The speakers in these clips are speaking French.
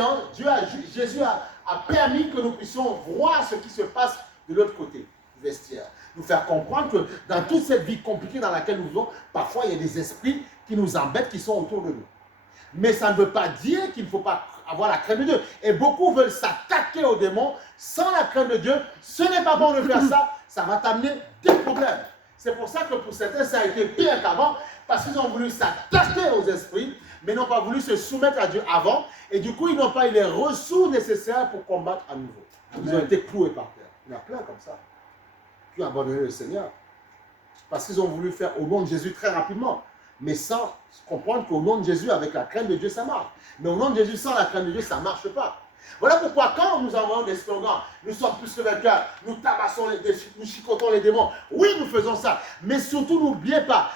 alliance, Jésus a permis que nous puissions voir ce qui se passe de l'autre côté du vestiaire. Nous faire comprendre que dans toute cette vie compliquée dans laquelle nous vivons, parfois il y a des esprits qui nous embêtent, qui sont autour de nous. Mais ça ne veut pas dire qu'il ne faut pas avoir la crainte de Dieu. Et beaucoup veulent s'attaquer aux démons sans la crainte de Dieu. Ce n'est pas bon de faire ça. Ça va t'amener des problèmes. C'est pour ça que pour certains, ça a été pire qu'avant, parce qu'ils ont voulu s'attaquer aux esprits, mais n'ont pas voulu se soumettre à Dieu avant. Et du coup, ils n'ont pas eu les ressources nécessaires pour combattre à nouveau. Ils ont été cloués par terre. Il y en a plein comme ça qui ont abandonné le Seigneur. Parce qu'ils ont voulu faire au nom de Jésus très rapidement. Mais sans comprendre qu'au nom de Jésus, avec la crainte de Dieu, ça marche. Mais au nom de Jésus, sans la crainte de Dieu, ça ne marche pas. Voilà pourquoi quand nous envoyons des slogans, nous sommes plus que vainqueurs, nous tabassons, nous chicotons les démons. Oui, nous faisons ça. Mais surtout, n'oubliez pas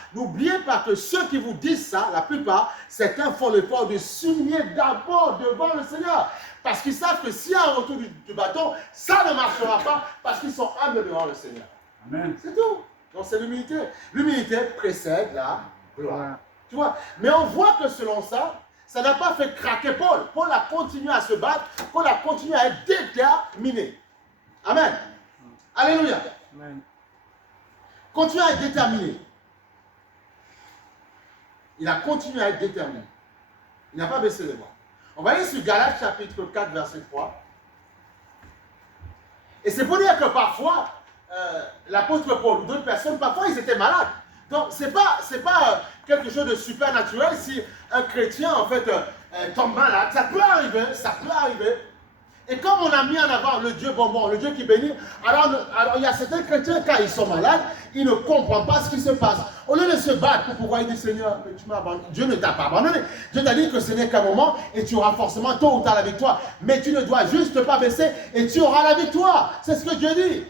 que ceux qui vous disent ça, la plupart, certains font l'effort de s'humilier d'abord devant le Seigneur. Parce qu'ils savent que s'il y a un retour du bâton, ça ne marchera pas parce qu'ils sont humbles devant le Seigneur. Amen. C'est tout. Donc c'est l'humilité. L'humilité précède la gloire. Tu vois? Mais on voit que selon ça, ça n'a pas fait craquer Paul. Paul a continué à se battre. Paul a continué à être déterminé. Amen. Alléluia. Amen. Continue à être déterminé. Il a continué à être déterminé. Il n'a pas baissé les bras. On va aller sur Galates chapitre 4, verset 3. Et c'est pour dire que parfois, l'apôtre Paul ou d'autres personnes, parfois ils étaient malades. Donc, ce n'est pas quelque chose de supernaturel si un chrétien, en fait, tombe malade. Ça peut arriver, ça peut arriver. Et comme on a mis en avant le Dieu bonbon, le Dieu qui bénit, alors il y a certains chrétiens, quand ils sont malades, ils ne comprennent pas ce qui se passe. Au lieu de se battre pour pouvoir dire, Seigneur, tu m'as abandonné. Dieu ne t'a pas abandonné. Dieu t'a dit que ce n'est qu'un moment et tu auras forcément tôt ou tard la victoire. Mais tu ne dois juste pas baisser et tu auras la victoire. C'est ce que Dieu dit.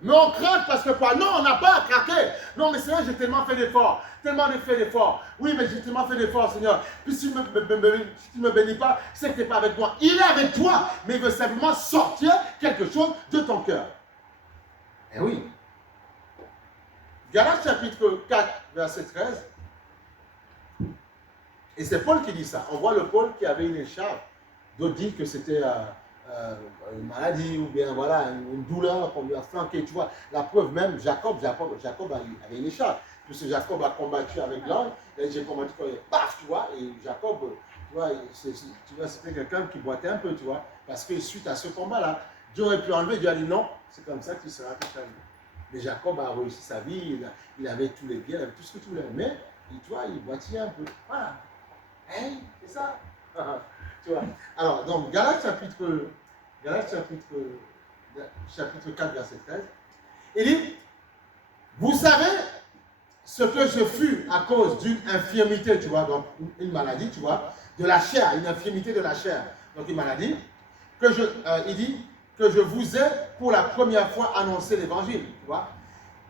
Mais on craque parce que quoi? Non, on n'a pas à craquer. Non, mais Seigneur, j'ai tellement fait d'efforts. Tellement fait d'efforts. Oui, mais j'ai tellement fait d'efforts, Seigneur. Puis si tu ne me bénis pas, c'est que tu n'es pas avec moi. Il est avec toi, mais il veut simplement sortir quelque chose de ton cœur. Eh oui. Galates chapitre 4, verset 13. Et c'est Paul qui dit ça. On voit le Paul qui avait une écharpe. D'autres disent que c'était une maladie ou bien voilà, une douleur qu'on lui a flanqué. Tu vois, la preuve même, Jacob avait une écharpe. Puisque Jacob a combattu avec l'ange, et j'ai combattu quand il est paf, tu vois, et Jacob, tu vois, c'était quelqu'un qui boitait un peu, tu vois, parce que suite à ce combat-là, Dieu aurait pu enlever, Dieu a dit non, c'est comme ça que tu seras toute ta vie. Mais Jacob a réussi sa vie, il avait tous les biens, il avait tout ce que tu voulais, mais, tu vois, il boitillait un peu. Voilà. Hey, c'est ça. Tu vois. Alors, donc, Galates chapitre 4, verset 13, il dit, vous savez ce que je fus à cause d'une infirmité, tu vois, donc une maladie, tu vois, de la chair, une infirmité de la chair, donc une maladie, il dit que je vous ai pour la première fois annoncé l'évangile, tu vois,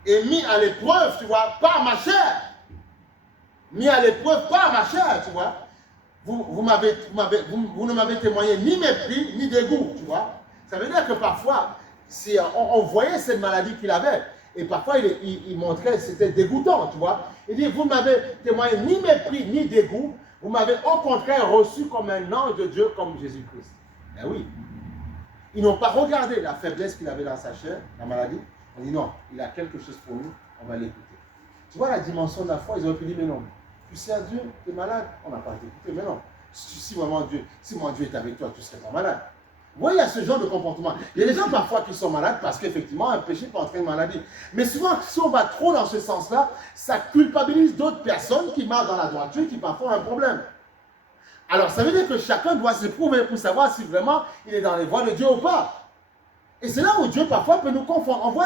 et mis à l'épreuve, tu vois, par ma chair, mis à l'épreuve par ma chair, tu vois. Vous ne m'avez témoigné ni mépris, ni dégoût, tu vois. Ça veut dire que parfois, on voyait cette maladie qu'il avait, et parfois il montrait que c'était dégoûtant, tu vois. Il dit, vous ne m'avez témoigné ni mépris, ni dégoût, vous m'avez au contraire reçu comme un ange de Dieu, comme Jésus-Christ. Eh oui. Ils n'ont pas regardé la faiblesse qu'il avait dans sa chair, la maladie. On dit non, il a quelque chose pour nous, on va l'écouter. Tu vois la dimension de la foi, ils auraient pu dire, mais non, tu sers Dieu, tu es malade, on n'a pas été écouté, mais non. Si mon Dieu est avec toi, tu ne serais pas malade. Vous voyez, il y a ce genre de comportement. Il y a des gens parfois qui sont malades parce qu'effectivement, un péché peut entraîner une maladie. Mais souvent, si on va trop dans ce sens-là, ça culpabilise d'autres personnes qui marchent dans la droiture, qui parfois ont un problème. Alors, ça veut dire que chacun doit se prouver pour savoir si vraiment il est dans les voies de Dieu ou pas. Et c'est là où Dieu parfois peut nous confondre.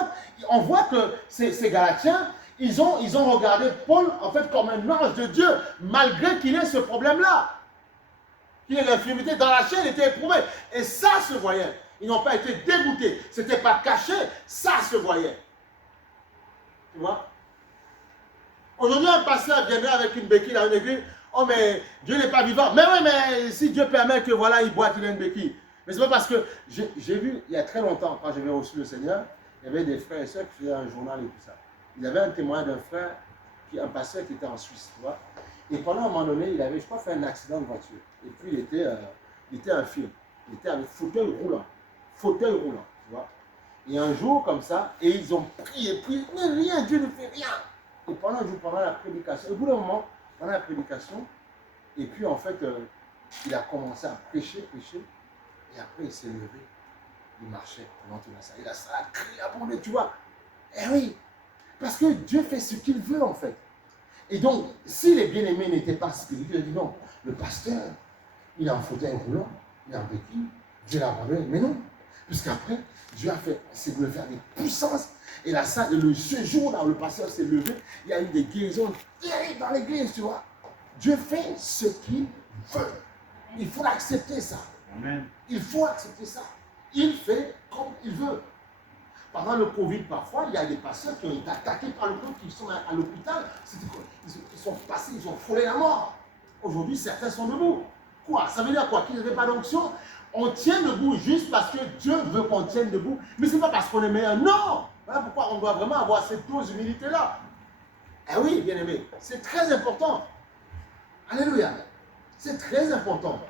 On voit que ces Galatiens, ils ont regardé Paul en fait comme un ange de Dieu, malgré qu'il ait ce problème-là. Qu'il ait l'infirmité dans la chair, il était éprouvé. Et ça se voyait. Ils n'ont pas été dégoûtés. Ce n'était pas caché, ça se voyait. Tu vois? Aujourd'hui, un pasteur viendrait avec une béquille dans une église. Oh, mais Dieu n'est pas vivant. Mais oui, mais si Dieu permet que voilà, il boite, il a une béquille. Mais c'est pas parce que j'ai vu, il y a très longtemps, quand j'avais reçu le Seigneur, il y avait des frères et sœurs qui faisaient un journal et tout ça. Il y avait un témoin d'un frère, un pasteur qui était en Suisse, tu vois. Et pendant un moment donné, il avait, je crois, fait un accident de voiture. Et puis, Il était infirme. Il était avec fauteuil roulant. Fauteuil roulant, tu vois. Et un jour, comme ça, et ils ont prié, mais rien, Dieu ne fait rien. Et pendant la prédication, au bout d'un moment, pendant la prédication, et puis en fait, il a commencé à prêcher, et après il s'est levé, il marchait pendant toute la salle. Il a ça à crier, abondé, tu vois. Eh oui, parce que Dieu fait ce qu'il veut en fait. Et donc, si les bien-aimés n'étaient pas spirituels, il dit non, le pasteur, il est en fauteuil roulant, il est en béquille, Dieu l'a abandonné. Mais non, puisqu'après, Dieu a fait, c'est de faire des puissances. Et là, ça, ce jour-là où le pasteur s'est levé, il y a eu des guérisons terribles dans l'église, tu vois. Dieu fait ce qu'il veut. Il faut accepter ça. Amen. Il faut accepter ça. Il fait comme il veut. Pendant le Covid, parfois, il y a des patients qui ont été attaqués par le Covid, qui sont à l'hôpital. Ils sont passés, ils ont frôlé la mort. Aujourd'hui, certains sont debout. Quoi? Ça veut dire quoi? Qu'ils n'avaient pas d'onction? On tient debout juste parce que Dieu veut qu'on tienne debout. Mais ce n'est pas parce qu'on est meilleur. Non! Voilà pourquoi on doit vraiment avoir cette dose d'humilité-là. Eh oui, bien aimé, c'est très important. Alléluia. C'est très important.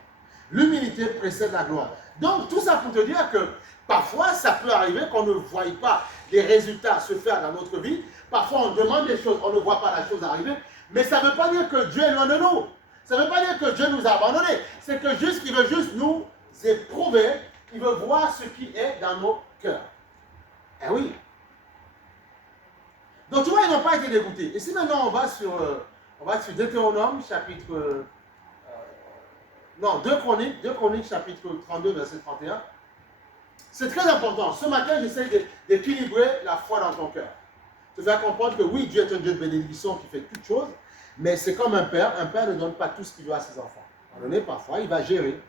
L'humilité précède la gloire. Donc, tout ça pour te dire que parfois, ça peut arriver qu'on ne voie pas les résultats se faire dans notre vie. Parfois, on demande des choses, on ne voit pas la chose arriver. Mais ça ne veut pas dire que Dieu est loin de nous. Ça ne veut pas dire que Dieu nous a abandonnés. C'est que juste qu'il veut juste nous éprouver. Il veut voir ce qui est dans nos cœurs. Eh oui. Donc, tu vois, ils n'ont pas été dégoûtés. Et si maintenant on va sur Deutéronome, chapitre... non, 2 Chroniques, chapitre 32, verset 31. C'est très important. Ce matin, j'essaie d'équilibrer la foi dans ton cœur. Te faire comprendre que oui, Dieu est un Dieu de bénédiction qui fait toutes choses, mais c'est comme un père. Un père ne donne pas tout ce qu'il veut à ses enfants. À un moment donné, parfois, il va gérer.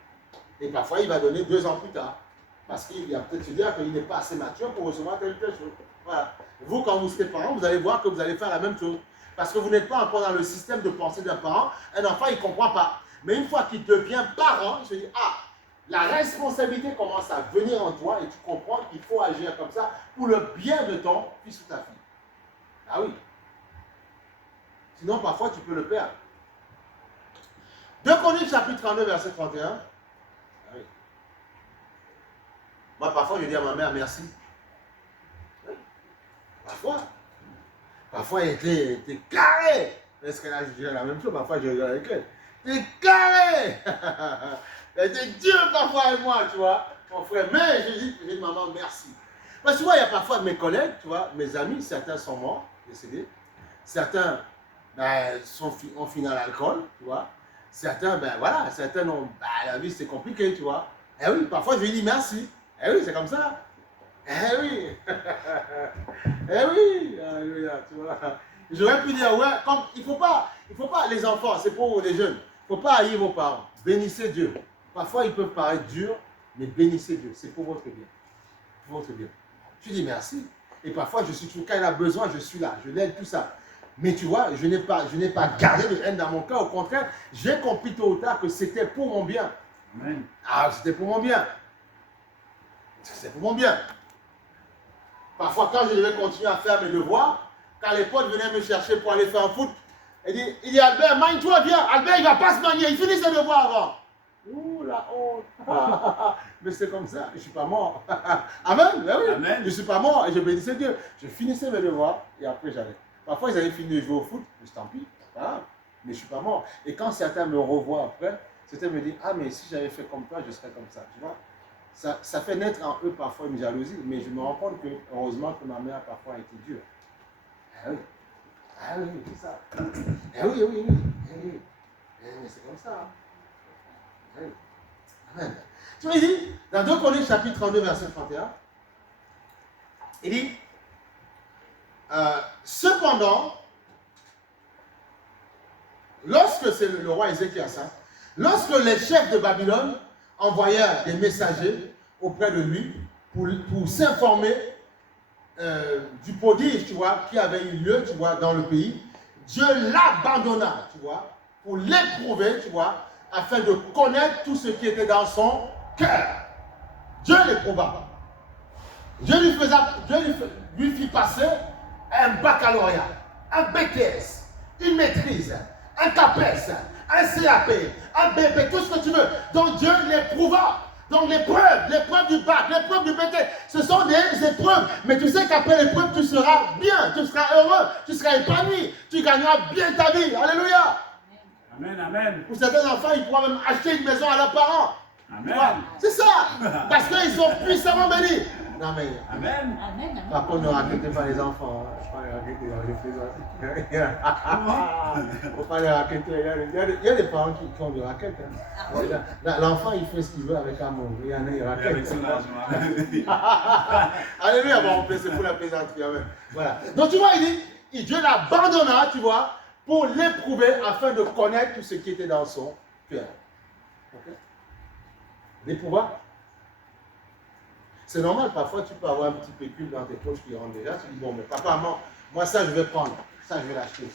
Et parfois, il va donner 2 ans plus tard. Parce qu'il va peut-être se dire qu'il n'est pas assez mature pour recevoir telle ou telle chose. Voilà. Vous, quand vous serez parent, vous allez voir que vous allez faire la même chose. Parce que vous n'êtes pas encore dans le système de pensée d'un parent. Un enfant, il ne comprend pas. Mais une fois qu'il devient parent, il se dit, ah, la responsabilité commence à venir en toi et tu comprends qu'il faut agir comme ça pour le bien de ton fils ou ta fille. Ah oui. Sinon, parfois, tu peux le perdre. 2 Chroniques, chapitre 32, verset 31. Ah oui. Moi, parfois, je dis à ma mère, merci. Oui. Parfois, elle était carrée. Est-ce qu'elle a dit la même chose? Parfois, je regarde avec elle. T'es carré. Elle était dur parfois avec moi, tu vois, mon frère. Mais je dis, maman, merci. Parce que tu vois, il y a parfois mes collègues, tu vois, mes amis, certains sont morts, décédés. Certains ont fini à l'alcool, tu vois. Certains, ben voilà, certains ont, la vie c'est compliqué, tu vois. Eh oui, parfois je lui dis merci. Eh oui, c'est comme ça. Eh oui. Eh oui, alléluia, tu vois. J'aurais pu dire, ouais, comme, il faut pas, les enfants, c'est pour les jeunes. Il ne faut pas haïr vos parents. Bénissez Dieu. Parfois, ils peuvent paraître durs, mais bénissez Dieu. C'est pour votre bien. Pour votre bien. Je dis merci. Et parfois, je suis toujours, quand il a besoin, je suis là. Je l'aide, tout ça. Mais tu vois, je n'ai pas gardé de haine dans mon cœur. Au contraire, j'ai compris tôt ou tard que c'était pour mon bien. Amen. Ah, c'était pour mon bien. C'était pour mon bien. Parfois, quand je devais continuer à faire mes devoirs, quand les potes venaient me chercher pour aller faire un foot, il dit Albert, magne-toi, viens. Albert, il ne va pas se manier. Il finit ses devoirs avant. Ouh, la honte. Mais c'est comme ça, je ne suis pas mort. Amen, ben oui. Amen. Je ne suis pas mort et je bénissais Dieu. Je finissais mes devoirs et après j'allais. Parfois, ils avaient fini de jouer au foot, mais tant pis, voilà. Mais je ne suis pas mort. Et quand certains me revoient après, certains me disent, ah, mais si j'avais fait comme toi, je serais comme ça, tu vois. Ça fait naître en eux parfois une jalousie, mais je me rends compte que, heureusement, que ma mère parfois a été dure. Ah oui. Ah oui, c'est ça. Ah oui, oui, oui. Ah oui. Mais c'est comme ça. Ah oui. Amen. Tu vois, il dit, dans 2 Chroniques, chapitre 32, verset 31, il dit, cependant, lorsque c'est le roi Ézéchias, lorsque les chefs de Babylone envoyèrent des messagers auprès de lui pour s'informer du prodige, tu vois, qui avait eu lieu, tu vois, dans le pays, Dieu l'abandonna, tu vois, pour l'éprouver, tu vois, afin de connaître tout ce qui était dans son cœur. Dieu l'éprouva. Dieu lui fit passer un baccalauréat, un BTS, une maîtrise, un CAPES, un CAP, un BP, tout ce que tu veux. Donc Dieu l'éprouva. Donc l'épreuve du bac, l'épreuve du BT, ce sont des épreuves. Mais tu sais qu'après l'épreuve, tu seras bien, tu seras heureux, tu seras épanoui, tu gagneras bien ta vie. Alléluia. Amen, amen. Pour certains enfants, ils pourront même acheter une maison à leurs parents. Amen. C'est ça. Parce qu'ils sont puissamment bénis. Non mais, Amen. par contre, ne raquettez pas les enfants. Faut pas les raqueter, il faut pas les raqueter. Il y a des parents qui ont du raquette. Hein. L'enfant, il fait ce qu'il veut avec amour. Il y en a, il raquette. Avec son argent. Alléluia, bon, c'est pour la plaisanterie. Voilà. Donc tu vois, il dit, Dieu l'abandonna, tu vois, pour l'éprouver afin de connaître tout ce qui était dans son cœur. Okay? L'éprouver. C'est normal, parfois tu peux avoir un petit pécule dans tes poches qui rentre déjà. Tu dis, bon, mais papa, moi ça je vais prendre, ça je vais l'acheter.